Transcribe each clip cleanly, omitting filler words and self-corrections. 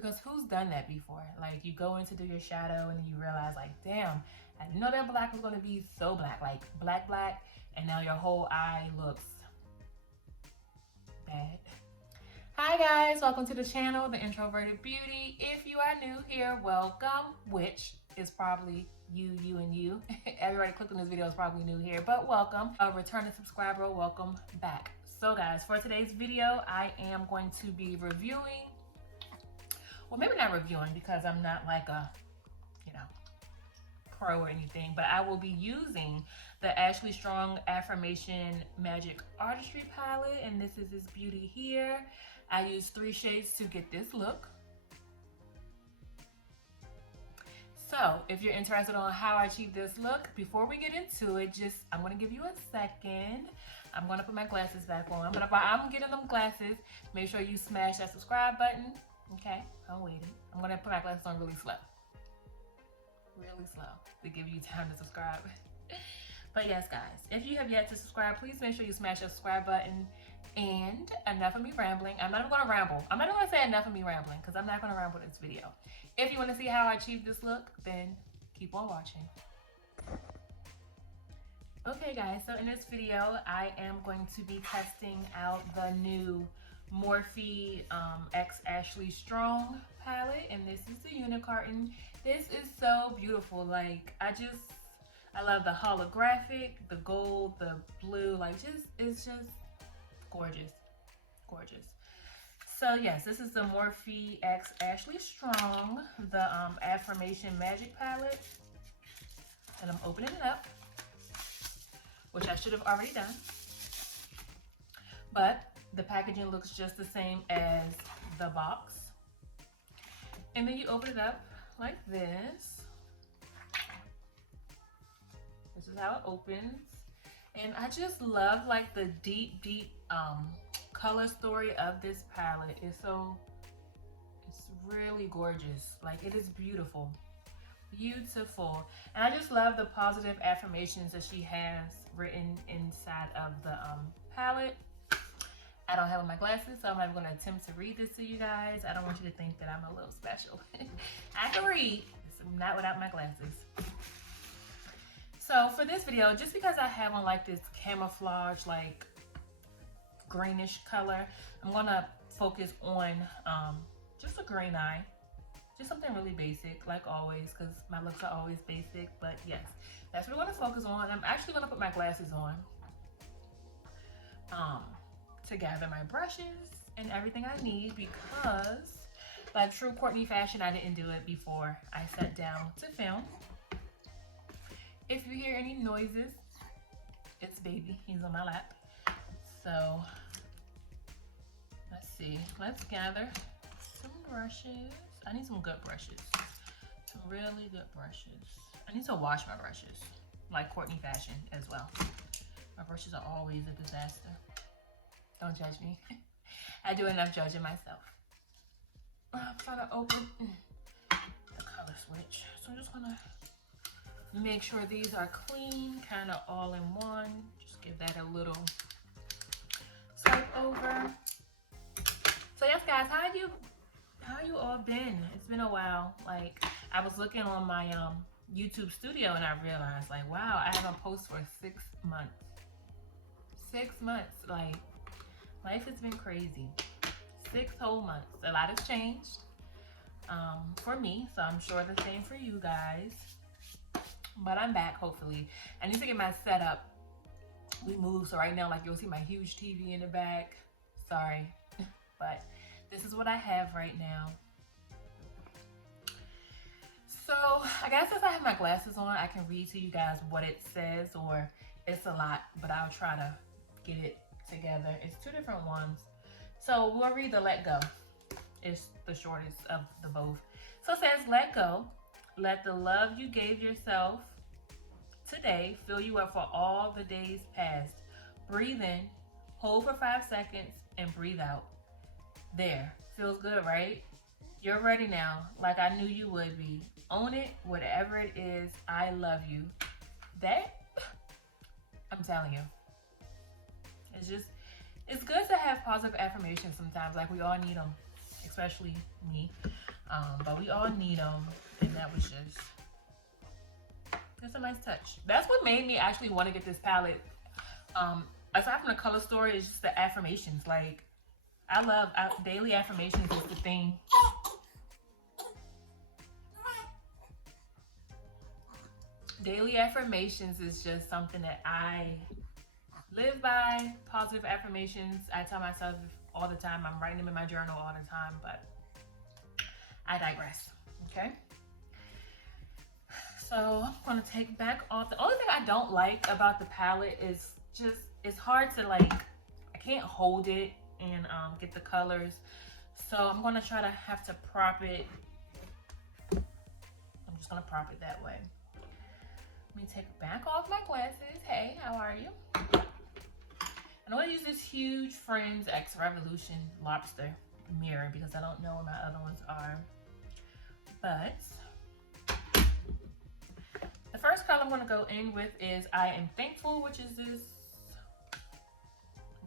Because who's done that before? Like, you go in to do your shadow and then you realize, like, damn, I didn't know that black was going to be so black. Like, black, and now your whole eye looks bad. Hi guys, welcome to the channel, The Introverted Beauty. If you are new here, welcome, which is probably you and you. Everybody clicking this video is probably new here, but welcome. A returning subscriber, welcome back. So guys, for today's video, I am going to be reviewing, well, maybe not reviewing because I'm not like a, pro or anything, but I will be using the Ashley Strong Affirmation Magic Artistry Palette, and this is this beauty here. I used 3 shades to get this look. So if you're interested on how I achieve this look, before we get into it, I'm gonna give you a second. I'm gonna put my glasses back on. I'm getting them glasses. Make sure you smash that subscribe button. Okay, I'm waiting. I'm gonna put my glasses on really slow to give you time to subscribe. But yes guys, if you have yet to subscribe, please make sure you smash that subscribe button. And enough of me rambling. I'm not even gonna ramble. I'm not even gonna say enough of me rambling because I'm not gonna ramble this video. If you want to see how I achieve this look, then keep on watching. Okay guys, so in this video I am going to be testing out the new Morphe X Ashley Strong palette, and this is the unicarton. This is so beautiful. Like, I love the holographic, the gold, the blue, like it's just gorgeous. So yes, this is the Morphe X Ashley Strong, the Affirmation Magic Palette, and I'm opening it up, which I should have already done, but the packaging looks just the same as the box. And then you open it up like this. This is how it opens. And I just love like the deep color story of this palette. It's really gorgeous. Like, it is beautiful. And I just love the positive affirmations that she has written inside of the palette. I don't have on my glasses, so I'm not going to attempt to read this to you guys. I don't want you to think that I'm a little special. I can read, not without my glasses. So for this video, just because I have on like this camouflage, like greenish color, I'm gonna focus on just a green eye. Just something really basic, like always, because my looks are always basic. But yes, that's what we're gonna focus on. I'm actually gonna put my glasses on to gather my brushes and everything I need, because like true Courtney fashion, I didn't do it before I sat down to film. If you hear any noises, it's baby, he's on my lap. So let's see, let's gather some brushes. I need some good brushes, some really good brushes. I need to wash my brushes, like Courtney fashion as well. My brushes are always a disaster. Don't judge me. I do enough judging myself. I'm trying to open the color switch. So I'm just gonna make sure these are clean, kind of all in one. Just give that a little swipe over. So yes guys, how you all been? It's been a while. Like, I was looking on my YouTube studio and I realized, like, wow, I haven't posted for 6 months. 6 months. Like, life has been crazy. 6 whole months. A lot has changed for me, so I'm sure the same for you guys. But I'm back, hopefully. I need to get my setup. We moved, so right now, like, you'll see my huge TV in the back. Sorry, but this is what I have right now. So I guess since I have my glasses on, I can read to you guys what it says, or it's a lot, but I'll try to get it together. It's 2 different ones. So we'll read the Let Go. It's the shortest of the both. So it says, let go. Let the love you gave yourself today fill you up for all the days past. Breathe in, hold for 5 seconds, and breathe out. There. Feels good, right? You're ready now, like I knew you would be. Own it, whatever it is. I love you. That, I'm telling you. It's good to have positive affirmations sometimes. Like, we all need them, especially me. But we all need them, and that was just a nice touch. That's what made me actually want to get this palette. Aside from the color story, it's just the affirmations. Like, I love daily affirmations is the thing. Daily affirmations is just something that I live by. Positive affirmations, I tell myself all the time. I'm writing them in my journal all the time, but I digress. Okay. So I'm gonna take back off. The only thing I don't like about the palette is just it's hard to like. I can't hold it and get the colors. So I'm gonna try to have to prop it. I'm just gonna prop it that way. Let me take back off my glasses. Hey, how are you? I'm gonna use this huge Friends X Revolution lobster mirror because I don't know where my other ones are. But the first color I'm gonna go in with is I Am Thankful, which is this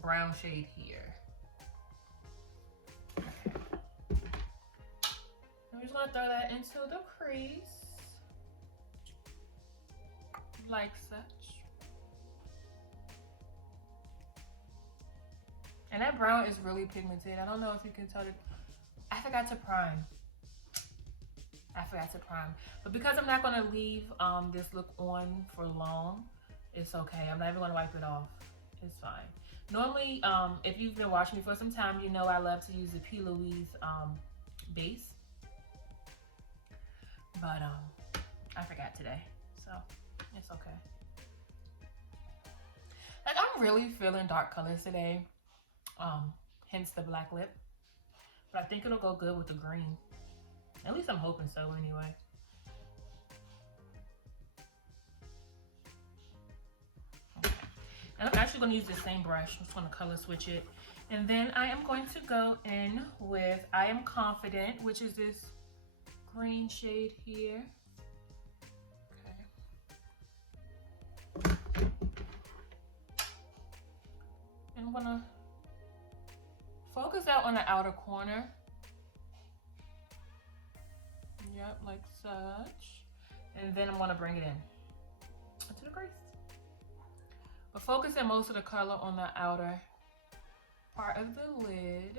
brown shade here. Okay. I'm just gonna throw that into the crease like such. And that brown is really pigmented. I don't know if you can tell it. I forgot to prime. But because I'm not gonna leave this look on for long, it's okay. I'm not even gonna wipe it off. It's fine. Normally, if you've been watching me for some time, you know I love to use the P. Louise base. But I forgot today, so it's okay. Like, I'm really feeling dark colors today. Hence the black lip. But I think it'll go good with the green. At least I'm hoping so anyway. Okay. And I'm actually going to use the same brush. I'm just going to color switch it. And then I am going to go in with I Am Confident, which is this green shade here. Okay. And I'm going to focus out on the outer corner. Yep, like such. And then I'm gonna bring it in to the crease. But focusing most of the color on the outer part of the lid.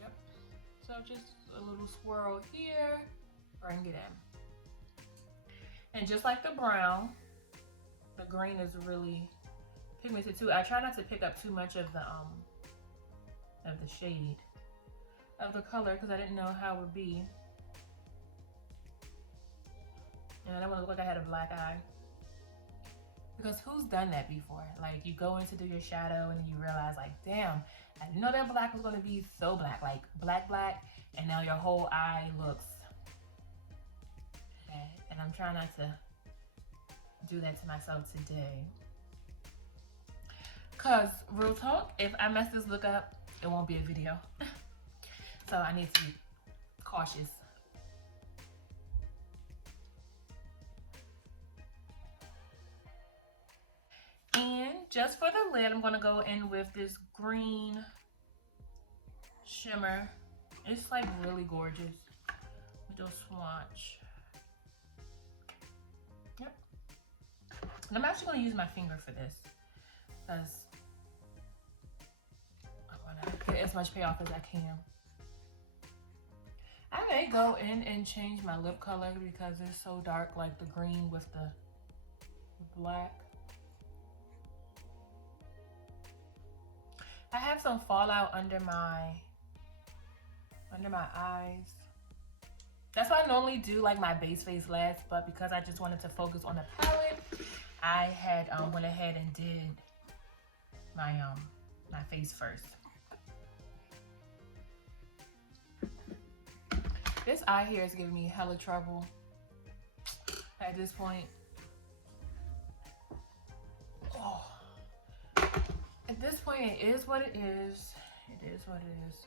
Yep. So just a little swirl here, bring it in. And just like the brown, the green is really pigmented too. I try not to pick up too much of the shade of the color because I didn't know how it would be. And I don't want to look like I had a black eye. Because who's done that before? Like, you go in to do your shadow and then you realize, like, damn, I didn't know that black was going to be so black. Like, black, and now your whole eye looks bad. And I'm trying not to do that to myself today. Because, real talk, if I mess this look up, it won't be a video. So I need to be cautious. And just for the lid, I'm going to go in with this green shimmer. It's like really gorgeous. With a swatch. Yep. And I'm actually going to use my finger for this because I want to get as much payoff as I can. I may go in and change my lip color because it's so dark, like the green with the black. I have some fallout under my eyes. That's why I normally do like my base face last, but because I just wanted to focus on the palette, I had went ahead and did my my face first. This eye here is giving me hella trouble at this point. Oh. At this point, it is what it is. It is what it is.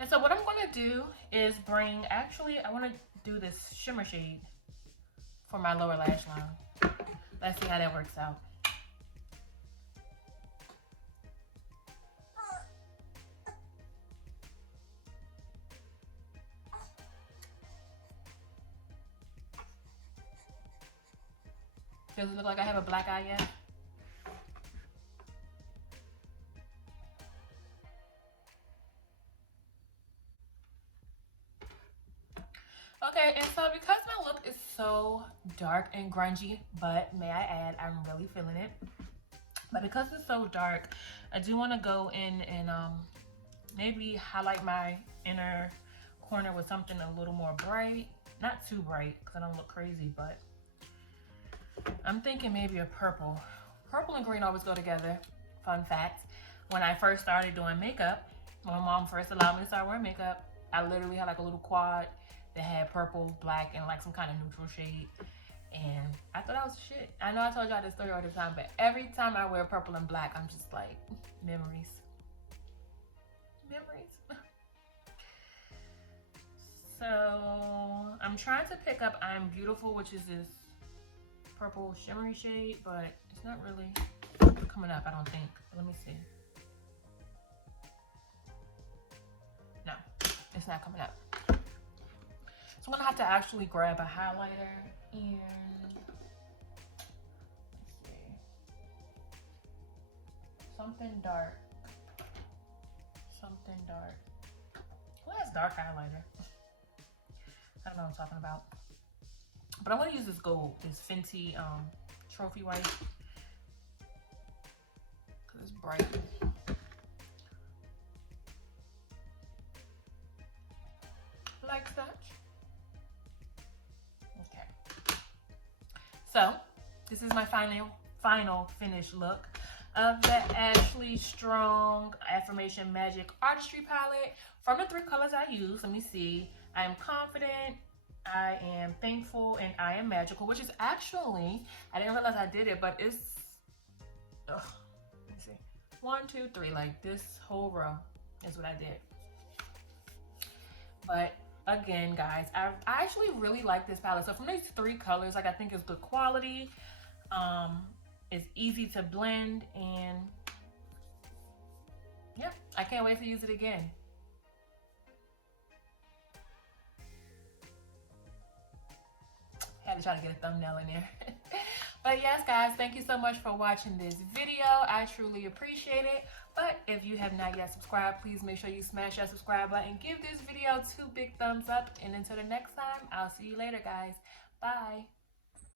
And so what I'm going to do is bring, actually, I want to do this shimmer shade for my lower lash line. Let's see how that works out. Does it look like I have a black eye yet? Okay, and so because my look is so dark and grungy, but may I add, I'm really feeling it. But because it's so dark, I do want to go in and maybe highlight my inner corner with something a little more bright. Not too bright because I don't look crazy, but I'm thinking maybe a purple. Purple and green always go together. Fun fact, when I first started doing makeup, when my mom first allowed me to start wearing makeup, I literally had like a little quad that had purple, black, and like some kind of neutral shade. And I thought that was shit. I know I told y'all this story all the time, but every time I wear purple and black, I'm just like, memories. Memories. So I'm trying to pick up I'm Beautiful, which is this purple shimmery shade, but it's not really coming up, I don't think. Let me see. No, it's not coming up. So I'm gonna have to actually grab a highlighter and let's see, something dark. Something dark. Who has dark highlighter? I don't know what I'm talking about. But I'm gonna use this gold, this Fenty Trophy White, because it's bright. Like such. Okay. So this is my final finished look of the Ashley Strong Affirmation Magic Artistry Palette. From the 3 colors I use, let me see. I am confident, I am thankful, and I am magical, which is actually, I didn't realize I did it, but it's, let me see, 1, 2, 3, like this whole row is what I did. But again, guys, I actually really like this palette. So from these 3 colors, like I think it's good quality, it's easy to blend, and yeah, I can't wait to use it again. Had to try to get a thumbnail in there. But yes, guys, thank you so much for watching this video. I truly appreciate it. But if you have not yet subscribed, please make sure you smash that subscribe button. Give this video 2 big thumbs up. And until the next time, I'll see you later, guys. Bye.